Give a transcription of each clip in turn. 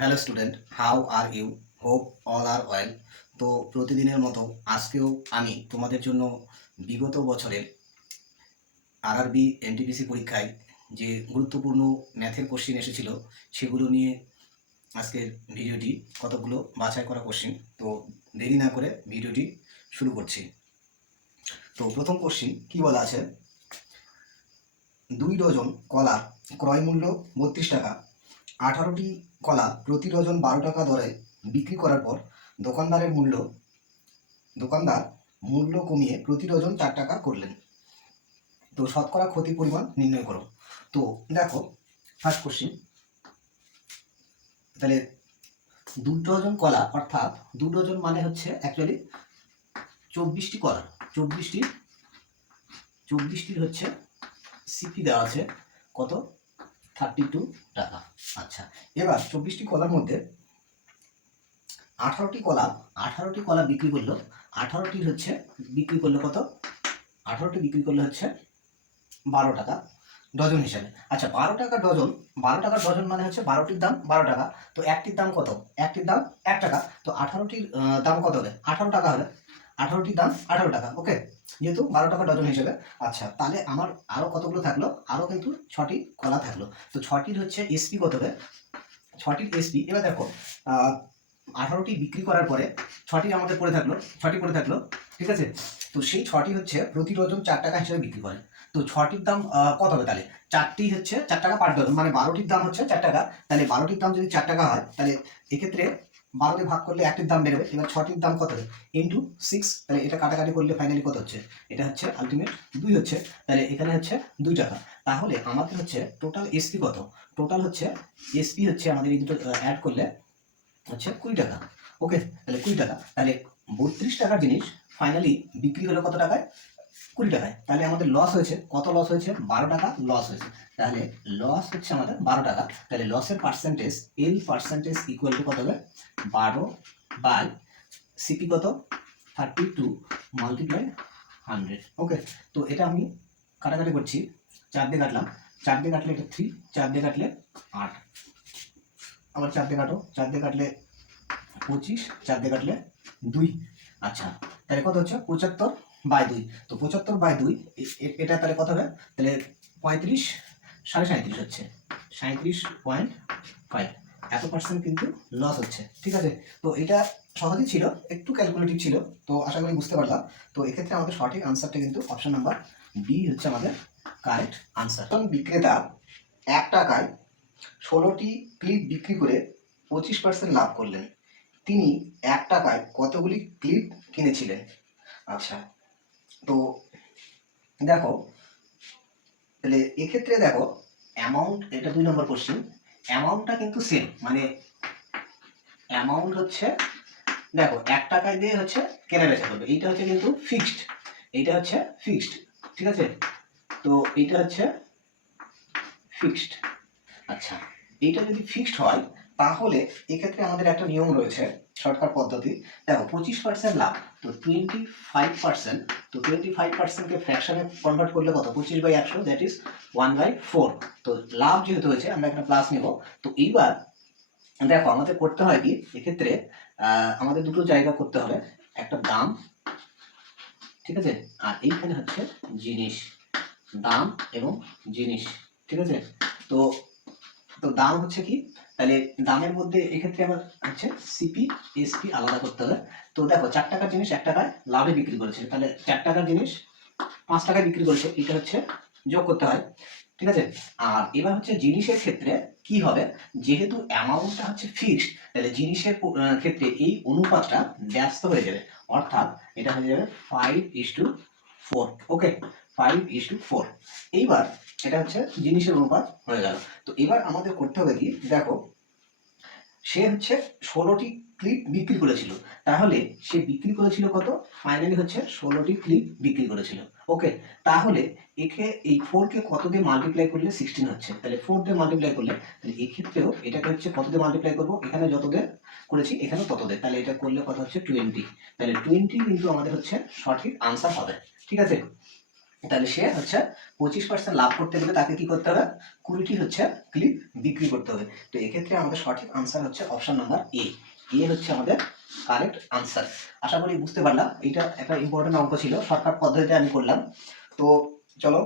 Hello student, how are you? Hope all are well. তো প্রতিদিনের মতো আজকেও আমি তোমাদের জন্য বিগত বছরের আরআরবি এনটিপিসি পরীক্ষায় যে গুরুত্বপূর্ণ ম্যাথের কোশ্চিন এসেছিল সেগুলো নিয়ে আজকের ভিডিওটি কতগুলো বাছাই করা কোশ্চিন। তো দেরি না করে ভিডিওটি শুরু করছি। তো প্রথম কোশ্চিন কি বলা আছে, 2 ডজন কলা ক্রয় মূল্য 32 টাকা, 18টি কলা প্রতি ডজন 12 টাকা দরে বিক্রি করার পর দোকানদার মূল্য কমিয়ে প্রতি ডজন 4 টাকা করলেন। তো শতকরা ক্ষতির পরিমাণ নির্ণয় করো। তো দেখো, ফার্স্ট কোশ্চিন, তাহলে 2 ডজন কলা অর্থাৎ 2 ডজন মানে হচ্ছে অ্যাকচুয়ালি 24টি কলা। 24টির হচ্ছে সিপি দেওয়া আছে কত, 32 টাকা। আচ্ছা, এবার 24টি কলার মধ্যে 18টি কলা বিক্রি করলো। 18টির হচ্ছে বিক্রি করলো কত, 18টি বিক্রি করলে হচ্ছে 12 টাকা ডজন হিসাবে। আচ্ছা, 12 টাকা ডজন, 12 টাকা ডজন মানে হচ্ছে 12টির দাম 12 টাকা। তো একটির দাম কত, একটির দাম 1 টাকা। তো 18টির দাম কত হবে, 18 টাকা হবে। 18টির দাম 18 টাকা। ওকে, যেহেতু 12 টাকা ডজন হিসেবে। আচ্ছা, তাহলে আমার আরও কতগুলো থাকলো, আরও কিন্তু 6টি কলা থাকলো। তো 6টির হচ্ছে এসপি কত হবে, 6টির এসপি। এবার দেখো, 18টি বিক্রি করার পরে 6টি আমাদের পড়ে থাকলো, 6টি পড়ে থাকলো, ঠিক আছে। তো সেই 6টি হচ্ছে প্রতি ডজন 4 টাকা হিসেবে বিক্রি করে। তো 6টির দাম কত হবে, তাহলে 4টি হচ্ছে 4 টাকা পার ডজন, মানে 12টির দাম হচ্ছে 4 টাকা। তাহলে 12টির দাম যদি 4 টাকা হয়, তাহলে এক্ষেত্রে 12 দিয়ে ভাগ করলে একটির দাম বেরোবে। এবার 6টির দাম কত হবে, ইন্টু 6। তাহলে এটা কাটাকাটি করলে ফাইনালি কত হচ্ছে, এটা হচ্ছে আলটিমেট 2 হচ্ছে। তাহলে এখানে হচ্ছে 2 টাকা। তাহলে আমাদের হচ্ছে টোটাল এসপি কত, টোটাল হচ্ছে এসপি হচ্ছে আমাদের এই দুটো অ্যাড করলে হচ্ছে 20 টাকা। ওকে, তাহলে 20 টাকা। তাহলে 32 টাকার জিনিস ফাইনালি বিক্রি হলো কত টাকায়, 20 টাকায়। তাহলে আমাদের লস হয়েছে কত, লস হয়েছে 12 টাকা লস হয়েছে। তাহলে লস হচ্ছে আমাদের 12 টাকা। তাহলে লসের percentage, L percentage equal to কত হবে, 12 বাই সিপি কত, 32 মাল্টিপ্লাই 100। ওকে, তো এটা আমি কাটাকাটি করছি, 4 দিয়ে কাটলাম, 4 দিয়ে কাটলে এটা 3, 4 দিয়ে কাটলে 8, আবার 4 দিয়ে কাটো, 4 দিয়ে কাটলে 25, 4 দিয়ে কাটলে 2। আচ্ছা, তাহলে কত হচ্ছে 75/2। তো 75/2 এটা তাহলে কত হবে, তাহলে 35, 37.5 হচ্ছে, 37.5। এত পার্সেন্ট কিন্তু লস হচ্ছে, ঠিক আছে। তো এটা সহজই ছিল, একটু ক্যালকুলেটিভ ছিল। তো আশা করি বুঝতে পারলাম। তো এক্ষেত্রে আমাদের সঠিক আনসারটা কিন্তু অপশন নাম্বার বি হচ্ছে আমাদের কারেক্ট আনসার। বিক্রেতা 1 টাকায় 16টি ক্লিপ বিক্রি করে 25% লাভ করলেন। তিনি 1 টাকায় কতগুলি ক্লিপ কিনেছিলেন? আচ্ছা, তো দেখো, তাহলে এক্ষেত্রে দেখো অ্যামাউন্ট, এটা 2 নম্বর কোশ্চেন। অ্যামাউন্টটা কিন্তু সেম, মানে অ্যামাউন্ট হচ্ছে দেখো 1 টাকায় দিয়ে হচ্ছে কেনা বেচা করবে, এইটা হচ্ছে কিন্তু ফিক্সড, এইটা হচ্ছে ফিক্সড, ঠিক আছে। তো এইটা হচ্ছে ফিক্সড। আচ্ছা, এইটা যদি ফিক্সড হয় তাহলে এক্ষেত্রে আমাদের একটা নিয়ম রয়েছে, শর্টকাট পদ্ধতি। দেখো 25% লাভ, তো 25%, তো 25%কে ফ্র্যাকশনে কনভার্ট করলে কত, 25/100, দ্যাট ইজ 1/4। তো লাভ যেহেতু হয়েছে আমরা একটা প্লাস নেব। তো এইবার দেখো আমাদের করতে হয় কি এক্ষেত্রে, আমাদের দুটো জায়গা করতে হবে, একটা দাম, ঠিক আছে, আর এইখানে হচ্ছে জিনিস, দাম এবং জিনিস, ঠিক আছে। তো তো দাম হচ্ছে কি, তাহলে দামের মধ্যে এক্ষেত্রে আমার হচ্ছে সিপি এসপি আলাদা করতে হবে। তো দেখো 4 টাকার জিনিস 1 টাকায় লাভে বিক্রি করেছে, তাহলে 4 টাকার জিনিস 5 টাকায় বিক্রি করেছে, এটা হচ্ছে যোগ করতে হয়, ঠিক আছে। আর এবার হচ্ছে জিনিসের ক্ষেত্রে কি হবে, যেহেতু অ্যামাউন্টটা হচ্ছে ফিক্সড, তাহলে জিনিসের ক্ষেত্রে এই অনুপাতটা ব্যস্ত হয়ে যাবে, অর্থাৎ এটা হয়ে যাবে 5:4। ওকে, 5:4। এইবার এটা হচ্ছে জিনিসের অনুপাত হয়ে গেল। তো এবার আমাদের করতে হবে কি, দেখো সে হচ্ছে 16টি ক্লিপ বিক্রি করেছিল, তাহলে সে বিক্রি করেছিল কত, ফাইনালি হচ্ছে 16টি ক্লিপ বিক্রি করেছিল। ওকে, তাহলে একে এই 4কে কত দিয়ে মাল্টিপ্লাই করলে 16 হচ্ছে, তাহলে 4 দিয়ে মাল্টিপ্লাই করলে, তাহলে এক্ষেত্রেও এটাকে হচ্ছে কত দিয়ে মাল্টিপ্লাই করবো, এখানে যত দিয়ে করেছি এখানেও তত দিয়ে, তাহলে এটা করলে কত হচ্ছে 20। তাহলে 20 কিন্তু আমাদের হচ্ছে সঠিক আনসার হবে, ঠিক আছে। তাহলে সে হচ্ছে 25% লাভ করতে গেলে তাকে কি করতে হবে, 20টি হচ্ছে ক্লিপ বিক্রি করতে হবে। তো এক্ষেত্রে আমাদের সঠিক আনসার হচ্ছে অপশন নাম্বার এ। এ হচ্ছে আমাদের কারেক্ট আনসার। আশা করি বুঝতে পারলাম, এটা একটা ইম্পর্টেন্ট অঙ্ক ছিল, শর্টকাট পদ্ধতিতে আমি করলাম। তো চলো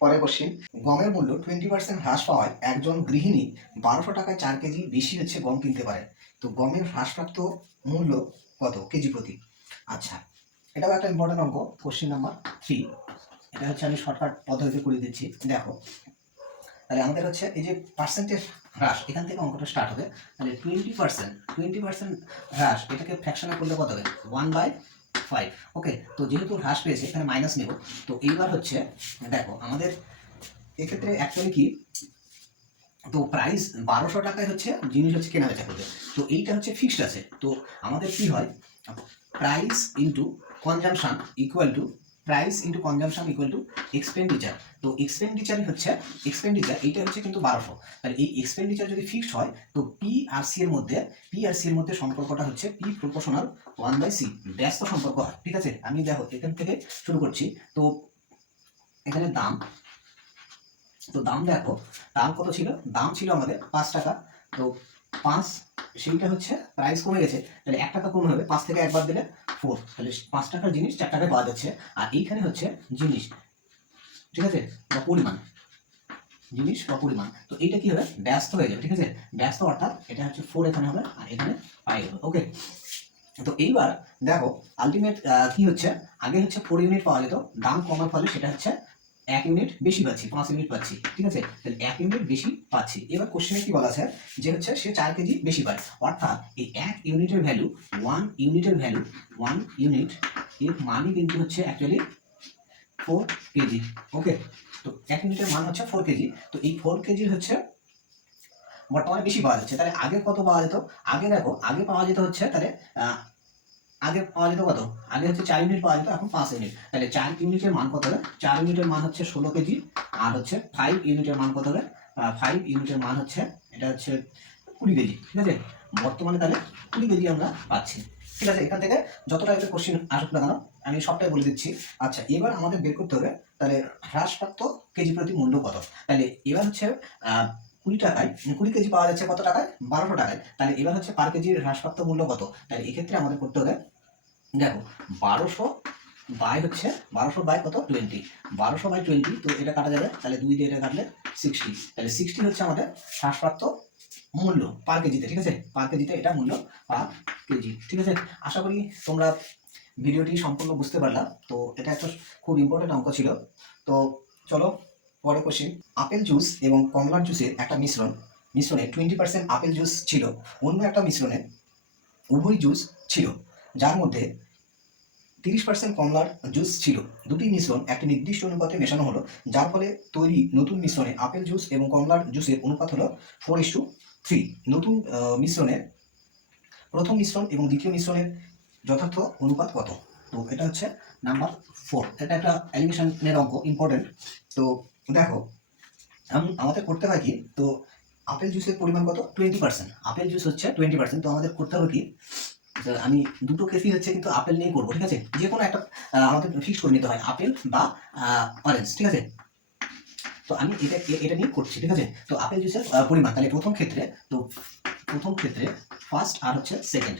পরে কোশ্চিন। গমের মূল্য 20% হ্রাস পাওয়ায় একজন গৃহিণী 1200 টাকায় 4 কেজি বেশি হচ্ছে গম কিনতে পারে। তো গমের হ্রাসপ্রাপ্ত মূল্য কত কেজি প্রতি? আচ্ছা, এটাও একটা ইম্পর্টেন্ট অঙ্ক, কোশ্চিন নাম্বার 3। এটা হচ্ছে আমি শর্টকাট পদ্ধতিতে করে দিচ্ছি। দেখো, তাহলে আমাদের হচ্ছে এই যে পার্সেন্টেজ হ্রাস, এখান থেকে অঙ্কটা স্টার্ট হবে। তাহলে 20% হ্রাস, এটাকে ফ্র্যাকশনে করলে কত হবে? 1/5। ওকে, তো যেহেতু হ্রাস পেয়েছে এখানে মাইনাস নেব। তো এইবার হচ্ছে দেখো আমাদের এক্ষেত্রে অ্যাকচুয়ালি কি, তো প্রাইস 1200 টাকায় হচ্ছে জিনিস হচ্ছে কেনা বেচা করবে। তো এইটা হচ্ছে ফিক্সড আছে। তো আমাদের কি হয়, price into consumption equal to expenditure. তো এক্সপেন্ডিচারই হচ্ছে এইটা হচ্ছে কিন্তু 1200। তাহলে এই এক্সপেন্ডিচার যদি ফিক্সড হয়, তো পি আর সি এর মধ্যে সম্পর্কটা হচ্ছে পি প্রপোর্শনাল 1/c, ব্যস্ত সম্পর্ক হয়। ঠিক আছে, আমি দেখো এখান থেকে শুরু করছি। তো এখানে দাম, তো দাম দেখো, দাম কত ছিল? দাম ছিল আমাদের 5 টাকা। তো 5, সেইটা হচ্ছে প্রাইস কমে গেছে, তাহলে 1 টাকা কমে হবে, 5 থেকে একবার দিলে 4, তাহলে 5 টাকার জিনিস 4 টাকায় পাওয়া যাচ্ছে। আর এইখানে হচ্ছে জিনিস, ঠিক আছে, বা পরিমাণ, জিনিস বা পরিমাণ। তো এইটা কি হবে? ব্যস্ত হয়ে যাবে। ঠিক আছে, ব্যস্ত অর্থাৎ এটা হচ্ছে 4 এখানে হবে আর এখানে 5 হবে। ওকে, তো এইবার দেখো আলটিমেট কি হচ্ছে, আগে হচ্ছে 4 ইউনিট পাওয়া যেত, দাম কমার ফলে সেটা হচ্ছে 1 ইউনিট বেশি পাচ্ছি, 5 ইউনিট পাচ্ছি। ঠিক আছে, তাহলে 1 ইউনিট বেশি পাচ্ছি। এবার কোশ্চেনে কি বলা আছে যে হচ্ছে সে 4 কেজি বেশি পায়, অর্থাৎ এই 1 ইউনিটের ভ্যালু, 1 ইউনিটের ভ্যালু, 1 ইউনিট এর মানই কিন্তু হচ্ছে অ্যাকচুয়ালি 4 কেজি। ওকে, তো 1 ইউনিটের মান হচ্ছে 4 কেজি। তো এই 4 কেজির হচ্ছে বর্তমানে বেশি পাওয়া যাচ্ছে। তাহলে আগে কত পাওয়া যেত? আগে দেখো, আগে পাওয়া যেত হচ্ছে, তাহলে আগে পাওয়া যেত কত? আগে হচ্ছে 4 ইউনিট পাওয়া যেত, এখন 5 ইউনিট। তাহলে 4 ইউনিটের মান কত হবে? 4 ইউনিটের মান হচ্ছে 16 কেজি। আর হচ্ছে 5 ইউনিটের মান কত হবে? 5 ইউনিটের মান হচ্ছে, এটা হচ্ছে 20 কেজি। ঠিক আছে, বর্তমানে তাহলে 20 কেজি আমরা পাচ্ছি। ঠিক আছে, এখান থেকে যতটা এটা কোশ্চেন আসুক না কেন আমি সবটাই বলে দিচ্ছি। আচ্ছা, এবার আমাদের বের করতে হবে তাহলে হ্রাসপ্রাপ্ত কেজি প্রতি মূল্য কত। তাহলে এবার হচ্ছে 20 টাকায় 20 কেজি পাওয়া যাচ্ছে কত টাকায়? 1200 টাকায়। তাহলে এবার হচ্ছে পার কেজির হ্রাসপ্রাপ্ত মূল্য কত? তাহলে এক্ষেত্রে আমাদের করতে হবে, দেখো 1200 বাই হচ্ছে 1200 বাই কত? 20। 1200 বাই 20, তো এটা কাটা যাবে, তাহলে 2 দিয়ে এটা কাটলে 60। তাহলে 60 হচ্ছে আমাদের হ্রাসপ্রাপ্ত মূল্য পার কেজিতে। ঠিক আছে, পার কেজিতে এটা মূল্য পার কেজি। ঠিক আছে, আশা করি তোমরা ভিডিওটি সম্পূর্ণ বুঝতে পারলা। তো এটা একটা খুব ইম্পর্টেন্ট অঙ্ক ছিল। তো চলো পরে কোশ্চেন। আপেল জুস এবং কমলার জুসের একটা মিশ্রণে 20% আপেল জুস ছিল, অন্য একটা মিশ্রণে উভয় জুস ছিল, যার মধ্যে 30% কমলার জুস ছিল। দুটি মিশ্রণ একটি নির্দিষ্ট অনুপাতে মেশানো হলো, যার ফলে তৈরি নতুন মিশ্রণে আপেল জুস এবং কমলার জুসের অনুপাত হলো 4:3। নতুন মিশ্রণের প্রথম মিশ্রণ এবং দ্বিতীয় মিশ্রণের যথার্থ অনুপাত কত? তো এটা হচ্ছে নাম্বার 4। এটা একটা অ্যালিগেশনের অঙ্ক, ইম্পর্টেন্ট। তো দেখো আমাদের করতে হয় কি, তো আপেল জুসের পরিমাণ কত? 20%। আপেল জুস হচ্ছে 20%। তো আমাদের করতে হবে কি, আমি দুটো কেসই হচ্ছে কিন্তু আপেল নিয়ে করবো। ঠিক আছে, যে কোনো একটা আমাদের ফিক্স করে নিতে হয়, আপেল বা অরেঞ্জ। ঠিক আছে, তো আমি এটা নিয়ে করছি। ঠিক আছে, তো আপেল জুসের পরিমাণ, তাহলে প্রথম ক্ষেত্রে ফার্স্ট আর হচ্ছে সেকেন্ড,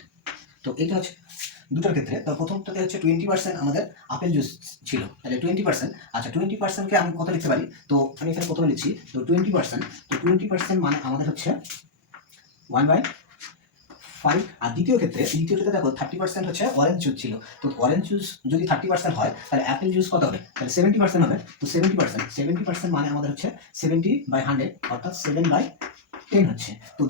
তো এটা হচ্ছে দুটোর ক্ষেত্রে। তো প্রথমটাতে হচ্ছে 20% আমাদের আপেল জুস ছিল, তাহলে 20%। আচ্ছা, 20%কে আমি কত লিখতে পারি? তো আমি এখানে প্রথমে লিখছি, তো 20%, তো 20% মানে আমাদের হচ্ছে 1/5। আর দ্বিতীয়টাতে দেখো 30% হচ্ছে অরেঞ্জ জুস ছিল। তো অরেঞ্জ জুস যদি 30% হয়, তাহলে অ্যাপেল জুস কত হবে? তাহলে 70% হবে। তো 70% মানে আমাদের হচ্ছে 70/100, অর্থাৎ 7/10 হচ্ছে। তো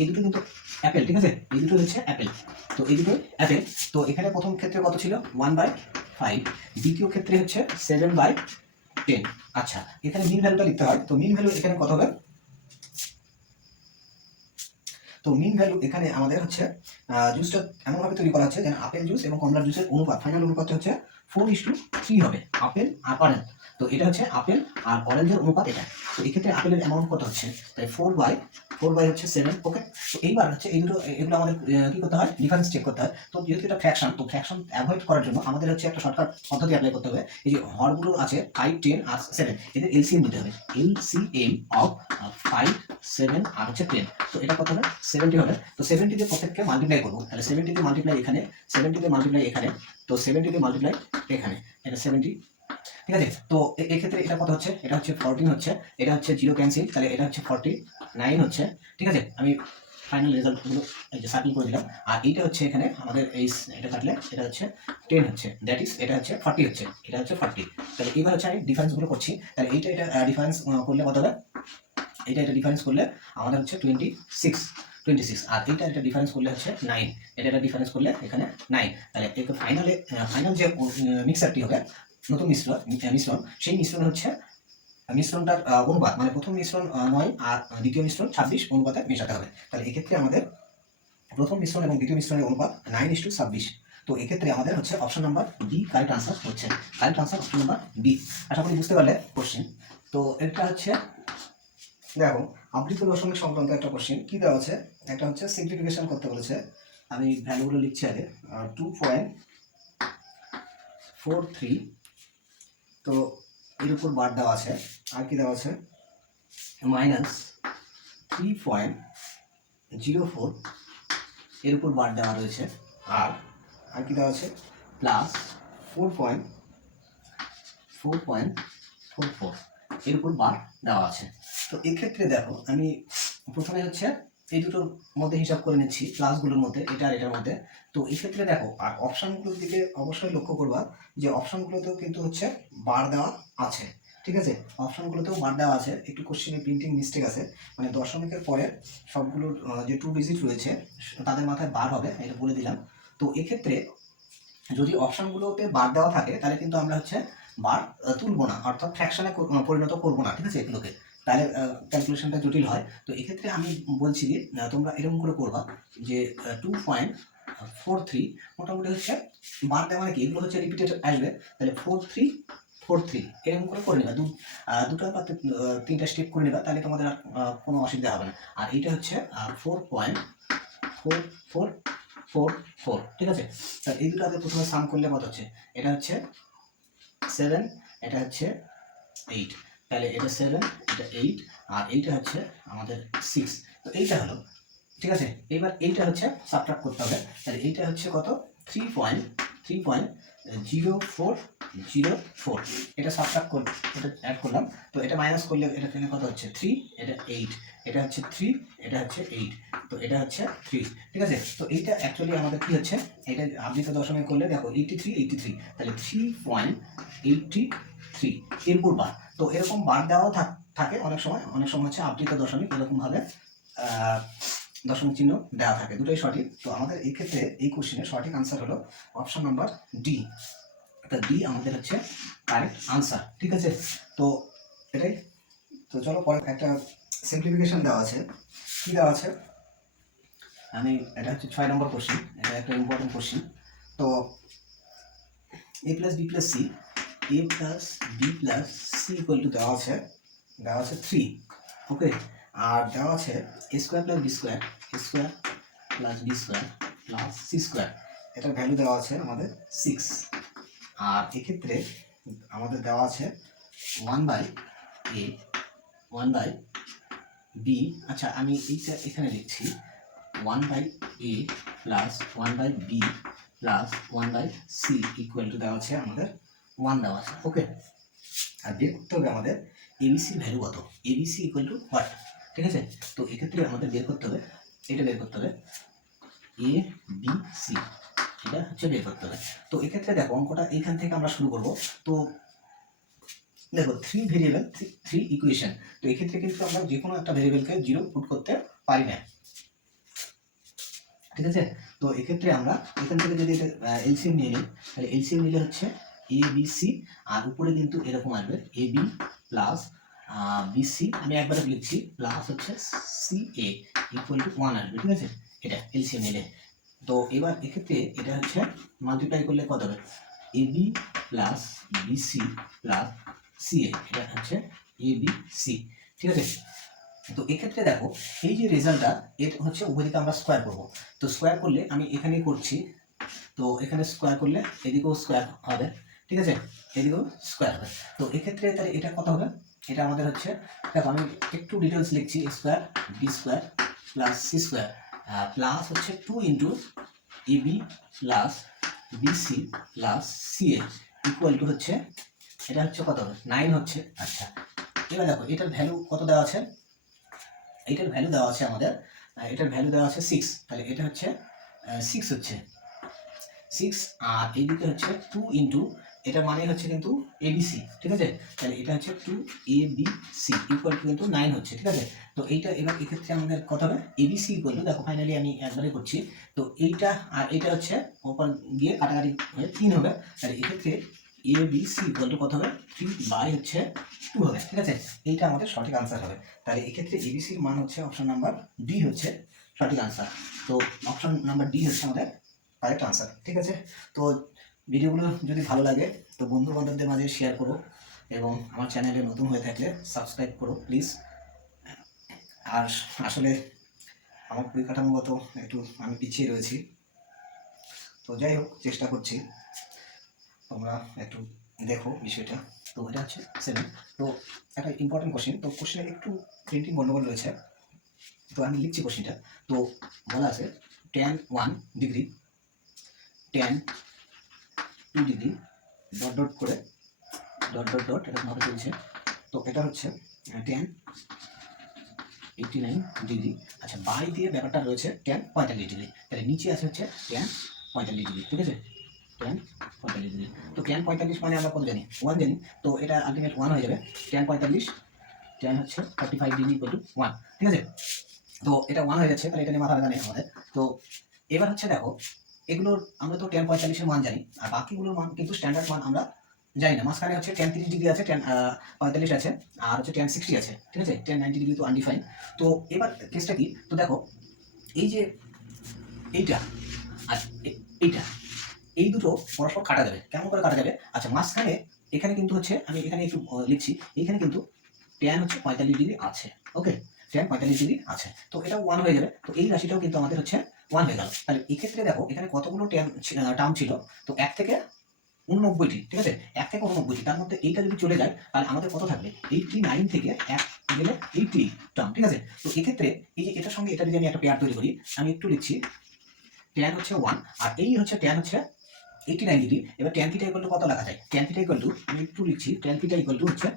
এই দুটো কিন্তু অ্যাপেল। ঠিক আছে, এই দুটো হচ্ছে অ্যাপেল, তো এই দুটো অ্যাপেল। তো এখানে প্রথম ক্ষেত্রে কত ছিল? 1/5। দ্বিতীয় ক্ষেত্রে হচ্ছে 7/10। আচ্ছা, এখানে মিন ভ্যালুটা লিখতে হয়। তো মিন ভ্যালু এখানে কত হবে? তো মিন ভ্যালু এখানে আমাদের হচ্ছে জুসটা এমনভাবে তৈরি করা হচ্ছে যেন আপেল জুস এবং কমলার জুসের অনুপাত, ফাইনাল অনুপাতটা হচ্ছে 4:3 হবে। আপেল আর অরেঞ্জ। তো এটা হচ্ছে আপেল আর অরেঞ্জের অনুপাত এটা। তো এক্ষেত্রে আপেলের অ্যামাউন্ট কত হচ্ছে, তাই 4/4 হচ্ছে 7। ওকে, তো এইবার হচ্ছে এই দুটো এগুলো আমাদের কি করতে হয়, ডিফারেন্স চেক করতে হয়। তো যেহেতু এটা ফ্র্যাকশন, তো ফ্র্যাকশন অ্যাভয়েড করার জন্য আমাদের হচ্ছে একটা শর্টকাট পদ্ধতি অ্যাপ্লাই করতে হবে। এই যে হরগুলো আছে 5, 10 আর 7, এদের এলসিএম নিতে হবে। এলসিএম অফ 5, 7 আর হচ্ছে 10। তো এটা কত হবে, 70 হবে। তো 70 দিয়ে প্রত্যেককে মাল্টিপ্লাই করবো, তাহলে 70 দিয়ে মাল্টিপ্লাই এখানে, 70 দিয়ে মাল্টিপ্লাই এখানে, তো 70 দিয়ে মাল্টিপ্লাই এখানে, এটা 70। ঠিক আছে, তো এক্ষেত্রে এটা কত হচ্ছে, এটা হচ্ছে 14 হচ্ছে, এটা হচ্ছে 0 ক্যান্সেল, তাহলে এটা হচ্ছে 49 হচ্ছে। ঠিক আছে, আমি ফাইনাল রেজাল্টগুলো এই যে সার্কেল করে দিলাম। আর এইটা হচ্ছে এখানে আমাদের এই এটা কাটলে এটা হচ্ছে 10 হচ্ছে, দ্যাট ইজ এটা হচ্ছে 40 হচ্ছে, এটা হচ্ছে 40। তাহলে এবার হচ্ছে আমি ডিফারেন্সগুলো করছি। তাহলে এটা ডিফারেন্স করলে কত হবে, এটা ডিফারেন্স করলে আমাদের হচ্ছে 26, আর এটা ডিফারেন্স করলে হচ্ছে 9, এটা ডিফারেন্স করলে এখানে 9। তাহলে ফাইনাল যে মিক্সারটি হবে, নতুন মিশ্রণ, সেই মিশ্রণ হচ্ছে মিশ্রণটার অনুপাত, মানে প্রথম মিশ্রণ 9 আর দ্বিতীয় মিশ্রণ 26 অনুপাতে মেশাতে হবে। তাহলে এক্ষেত্রে আমাদের প্রথম মিশ্রণ এবং দ্বিতীয় মিশ্রণের অনুপাত 9:26। তো এক্ষেত্রে আমাদের হচ্ছে option number B correct answer হচ্ছে, correct answer option number B. আশা করি বুঝতে পারলে কোশ্চেন। তো এটা হচ্ছে দেখো আবৃত দশমিক সংক্রান্ত একটা কোশ্চেন কি দেওয়া আছে, একটা হচ্ছে সিম্পলিফিকেশন করতে বলেছে। আমি ভ্যালুগুলো লিখছি আগে, 2.43, তো এর উপর বার দেওয়া আছে। আর কি দেওয়া আছে, -3.04 এর উপর বার দেওয়া রয়েছে। আর কি দেওয়া আছে, +4.44 এর উপর বার দেওয়া আছে। তো এক্ষেত্রে দেখো আমি প্রথমে হচ্ছে এই দুটোর মধ্যে হিসাব করে নিচ্ছি, প্লাসগুলোর মধ্যে এটা আর এটার মধ্যে। তো এই ক্ষেত্রে দেখো আর অপশানগুলোর দিকে অবশ্যই লক্ষ্য করবা যে অপশানগুলোতেও কিন্তু হচ্ছে বার দেওয়া আছে। ঠিক আছে, অপশানগুলোতেও বার দেওয়া আছে। একটু কোশ্চেনে প্রিন্টিং মিস্টেক আছে, মানে দশমিকের পরে সবগুলোর যে 2 ডিজিট রয়েছে তাদের মাথায় বার হবে, এটা বলে দিলাম। তো এক্ষেত্রে যদি অপশানগুলোতে বার দেওয়া থাকে তাহলে কিন্তু আমরা হচ্ছে বার তুলবো না, অর্থাৎ ফ্র্যাকশনে পরিণত করবো না। ঠিক আছে, এগুলোকে তাহলে ক্যালকুলেশনটা জটিল হয়। তো এক্ষেত্রে আমি বলছি যে তোমরা এরকম করে করবা যে 2.43 মোটামুটি হচ্ছে বার দেওয়া, মানে কি এগুলো হচ্ছে রিপিটেড আসবে, তাহলে 4343 এরকম করে নেবা। দুটো বা তিনটা স্টেপ করে নেবা, তাহলে তোমাদের আর কোনো অসুবিধা হবে না। আর এইটা হচ্ছে 4.4444। ঠিক আছে, তাহলে এই দুটো আগে প্রথমে সাম করলে কত হচ্ছে, এটা হচ্ছে 7, এটা হচ্ছে 8, তাহলে এটা 7, এটা 8, আর এইটা হচ্ছে আমাদের 6। তো এইটা হলো, ঠিক আছে। এবার এইটা হচ্ছে সাবট্রাক্ট করতে হবে, তাহলে এইটা হচ্ছে কত, 3.0404, এটা সাবট্রাক্ট করব, এটা অ্যাড করলাম। তো এটা মাইনাস করলে এটা এখানে কত হচ্ছে 3, এটা 8, এটা হচ্ছে 3, এটা হচ্ছে 8, তো এটা হচ্ছে 3। ঠিক আছে, তো এইটা অ্যাকচুয়ালি আমাদের কি হচ্ছে, এটা আবৃত দশমিক করলে দেখো 83, তাহলে 3.83 এরপর বার। তো এরকম বার দেওয়াও থাকে অনেক সময় হচ্ছে আবৃত দশমিক এরকমভাবে দশমিক চিহ্ন দেওয়া থাকে, দুটোই সঠিক। তো আমাদের এই ক্ষেত্রে এই কোশ্চেনের সঠিক আনসার হলো অপশন নাম্বার ডি। তো ডি আমাদের হচ্ছে কারেক্ট আনসার। ঠিক আছে, তো এটাই। তো চলো পরে একটা সিম্পলিফিকেশন দেওয়া আছে, কি দেওয়া আছে, আমি এটা হচ্ছে 6 নম্বর কোশ্চেন, এটা একটা ইম্পর্টেন্ট কোশ্চেন। তো a + b + c, a + b + c equal to দেওয়া আছে 3। ওকে, আর দেওয়া আছে a² + b² + b² + c², এটার ভ্যালু দেওয়া আছে আমাদের 6। আর এক্ষেত্রে আমাদের দেওয়া আছে 1/a 1/b। আচ্ছা, আমি এইটা এখানে লিখছি 1/a + 1/b + 1/c equal to দেওয়া আছে আমাদের 1 দেওয়া আছে। ওকে, আর বের করতে হবে আমাদের এবিসির ভ্যালু কত, এবিসি ইকুয়াল টু হোয়াট। ঠিক আছে, তো এক্ষেত্রে আমাদের বের করতে হবে, এটা বের করতে হবে এ বি সি, এটা হচ্ছে বের করতে হবে। তো এক্ষেত্রে দেখো অঙ্কটা এইখান থেকে আমরা শুরু করব। তো দেখো 3 ভেরিয়েবল 3 ইকুয়েশন, তো এক্ষেত্রে কিন্তু আমরা যে কোনো একটা ভেরিয়েবলকে 0 পুট করতে পারি না। ঠিক আছে, তো এক্ষেত্রে আমরা এখান থেকে যদি এলসিএম নিয়ে নিই, তাহলে এলসিএম নিলে হচ্ছে এ বি সি, আর উপরে কিন্তু এরকম আসবে এ বি প্লাস বিসি, আমি একবারে লিখছি, প্লাস হচ্ছে সি এ ইকুয়াল টু 1 আসবে। ঠিক আছে, এটা এলসিএম নিলে। তো এবার এক্ষেত্রে এটা হচ্ছে মাল্টিপ্লাই করলে কত হবে, A B plus BC plus CA, এটা হচ্ছে এ বি সি। ঠিক আছে, তো এক্ষেত্রে দেখো এই যে রেজাল্টটা এটা হচ্ছে উভয় দিকে আমরা স্কোয়ার করবো। তো স্কোয়ার করলে আমি এখানেই করছি, তো এখানে স্কোয়ার করলে এদিকেও স্কোয়ার হবে, ঠিক আছে, এদিকেও স্কোয়ার হবে। তো এক্ষেত্রে তাহলে এটা কত হবে, এটা আমাদের হচ্ছে, দেখো আমি একটু ডিটেলস লিখছি, square B square plus C square plus হচ্ছে 2 into AB plus BC plus CA equal to হচ্ছে, এটা হচ্ছে কত হবে 9 হচ্ছে। আচ্ছা, এবার দেখো এটার ভ্যালু কত দেওয়া আছে, এটার ভ্যালু দেওয়া আছে আমাদের, এটার ভ্যালু দেওয়া আছে 6, তাহলে এটা হচ্ছে 6 হচ্ছে 6, আর এইদিকে হচ্ছে 2 ইন্টু, এটা মানে হচ্ছে কিন্তু এবিসি, ঠিক আছে, তাহলে এটা হচ্ছে 2 এবিসি ইকুয়াল টু কিন্তু 9 হচ্ছে, ঠিক আছে। তো এইটা এবার এক্ষেত্রে আমাদের কত হবে, এবিসি ইকুয়াল টু, দেখো ফাইনালি আমি একবারে করছি, তো এইটা আর এটা হচ্ছে ওপর গিয়ে কাটাকাটি হয়ে 3 হবে, তাহলে এক্ষেত্রে এবিসি ইকুয়াল টু কত হবে 3 বাই হচ্ছে 2 হবে, ঠিক আছে, এইটা আমাদের সঠিক আনসার হবে। তাহলে এক্ষেত্রে এবিসির মান হচ্ছে অপশন নাম্বার ডি হচ্ছে সঠিক আনসার। তো অপশন নাম্বার ডি হচ্ছে আমাদের কারেক্ট আনসার, ঠিক আছে। তো ভিডিওগুলো যদি ভালো লাগে তো বন্ধু বান্ধবদের মাঝে শেয়ার করো, এবং আমার চ্যানেলে নতুন হয়ে থাকলে সাবস্ক্রাইব করো প্লিজ। আর আসলে আমার পরিকাঠামোগত একটু আমি পিছিয়ে রয়েছি, তো যাই হোক চেষ্টা করছি, তোমরা একটু দেখো বিষয়টা। তো এটা হচ্ছে 7। তো একটা ইম্পর্টেন্ট কোশ্চেন, তো কোশ্চেনে একটু প্রিন্টিং গন্ডগোল রয়েছে, তো আমি লিখছি কোশ্চেনটা। তো বলা আছে tan 1 degree tan 2 degree dot dot করে ডট ডট ডট এরকম ভাবে চলছে। তো এটা হচ্ছে tan 89 ডিগ্রি। আচ্ছা, বাই দিয়ে ব্যাপারটা রয়েছে tan 45 ডিগ্রি, তাহলে নিচে আছে হচ্ছে tan 45 ডিগ্রি, ঠিক আছে, tan 45 ডিগ্রি। তো tan 45 মানে আমরা কত জানি, 1 জানি, তো এটা আলটিমেট 1 হয়ে যাবে, tan 45 tan হচ্ছে 45 ডিগ্রি ইকুয়াল টু 1, ঠিক আছে। তো এটা 1 হয়ে যাচ্ছে, তাহলে এটা নিয়ে মাথা ব্যথা নেই আমাদের। তো এবার হচ্ছে দেখো এগুলোর আমরা তো tan 45 এর মান জানি, আর বাকিগুলোর মান কিন্তু স্ট্যান্ডার্ড মান আমরা জানি না। মাঝখানে হচ্ছে tan 30 ডিগ্রি আছে, tan 45 আছে, আর হচ্ছে tan 60 আছে, ঠিক আছে, tan 90 ডিগ্রি তো আনডিফাইন। তো এবার কেসটা কি, তো দেখো এই যে এইটা আর এইটা, এই দুটো পরস্পর কাটা যাবে, কেমন করে কাটা যাবে, আচ্ছা মাঝখানে এখানে কিন্তু হচ্ছে আমি এখানে একটু লিখছি, এখানে কিন্তু tan হচ্ছে 45 ডিগ্রি আছে, ওকে, tan 45 ডিগ্রি আছে, তো এটা 1 হয়ে যাবে। তো এই রাশিটাও কিন্তু আমাদের হচ্ছে 1 হয়ে গেল। তাহলে এক্ষেত্রে দেখো এখানে কতগুলো টার্ম ছিল, তো 1 থেকে 89টি, ঠিক আছে, 1 থেকে 89টি, তার মধ্যে এইটা যদি চলে যায় তাহলে আমাদের কত থাকবে, 89 থেকে 1 গেলে 80 টার্ম, ঠিক আছে। তো এক্ষেত্রে এই যে এটার সঙ্গে এটা যদি আমি একটা পেয়ার তৈরি করি, আমি একটু লিখছি tan হচ্ছে 1 আর এই হচ্ছে tan হচ্ছে 89 ডিগ্রি। এবার tan থিটা ইকুয়াল টু কত লেখা যায়, tan থিটা ইকুয়াল টু আমি একটু লিখছি, tan থিটা ইকুয়াল টু হচ্ছে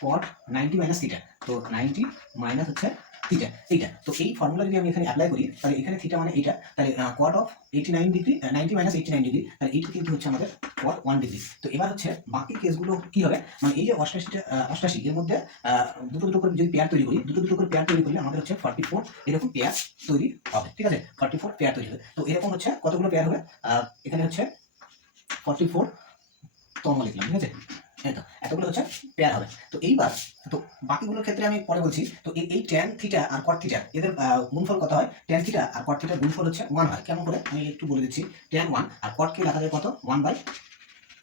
cot 90 মাইনাস থিটা, তো 90 মাইনাস হচ্ছে থিটা, এইটা। তো এই ফর্মুলা যদি আমি এখানে অ্যাপ্লাই করি, তাহলে এখানে থিটা মানে এইটা, তাহলে cot of 89 degree 90 minus 89 degree, তাহলে এইটা কিন্তু হচ্ছে আমাদের cot 1 ডিগ্রি। তো এবার হচ্ছে বাকি কেসগুলো কি হবে, মানে এই যে 88 এর মধ্যে দুটো দুটো করে যদি পেয়ার তৈরি করি, দুটো দুটো করে পেয়ার তৈরি করলে আমাদের হচ্ছে 44 এরকম পেয়ার তৈরি হবে, ঠিক আছে, 44 পেয়ার তৈরি হবে। তো এরকম হচ্ছে কতগুলো পেয়ার হবে, এখানে হচ্ছে 44 তম লিখলাম, ঠিক আছে, এই তো এতগুলো হচ্ছে পেয়ার হবে। তো এইবার তো বাকিগুলোর ক্ষেত্রে আমি পরে বলছি। তো এই tan থিটা আর cot থিটা এদের গুণফল কত হয়, tan থিটা আর cot থিটার গুণফল হচ্ছে 1 হয়, কেমন করে আমি একটু বলে দিচ্ছি, tan 1 আর cot কে লেখা যায় কত, 1 বাই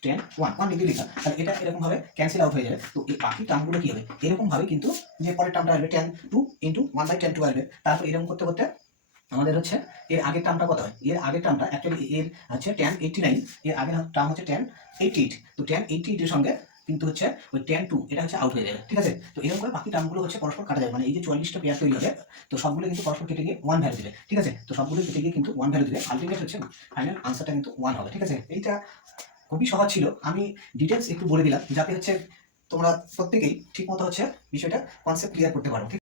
tan 1 ডিগ্রি লিখা, তাহলে এটা এরকম ভাবে ক্যান্সেল আউট হয়ে যাবে। তো এই বাকি টার্মগুলো কি হবে, এরকম ভাবে কিন্তু যে পরের টার্মটা আসবে tan 2 ইন্টু 1 বাই tan 2 আসবে, তারপর এরকম করতে করতে আমাদের হচ্ছে এর আগের টার্মটা কত হয়, এর আগের টার্মটা অ্যাকচুয়ালি এর হচ্ছে tan 89, এর আগের টার্ম হচ্ছে tan 88, তো tan 88 এর সঙ্গে কিন্তু হচ্ছে ওই tan 2 এটা হচ্ছে আউট হয়ে যাবে, ঠিক আছে। তো এরকম করে বাকি টার্মগুলো হচ্ছে পরস্পর কাটা যাবে, মানে এই যে 44টা পেয়ার তৈরি হবে, তো সবগুলো কিন্তু পরস্পর কেটে গিয়ে 1 ভ্যালু দেবে, ঠিক আছে। তো সবগুলো কেটে গিয়ে কিন্তু 1 ভ্যালু দেবে, আলটিমেট হচ্ছে ফাইনাল আনসারটা কিন্তু 1 হবে, ঠিক আছে। এইটা খুবই সহজ ছিল, আমি ডিটেলস একটু বলে দিলাম যাতে হচ্ছে তোমরা প্রত্যেকেই ঠিক মতো হচ্ছে বিষয়টা কনসেপ্ট ক্লিয়ার করতে পারো, ঠিক আছে।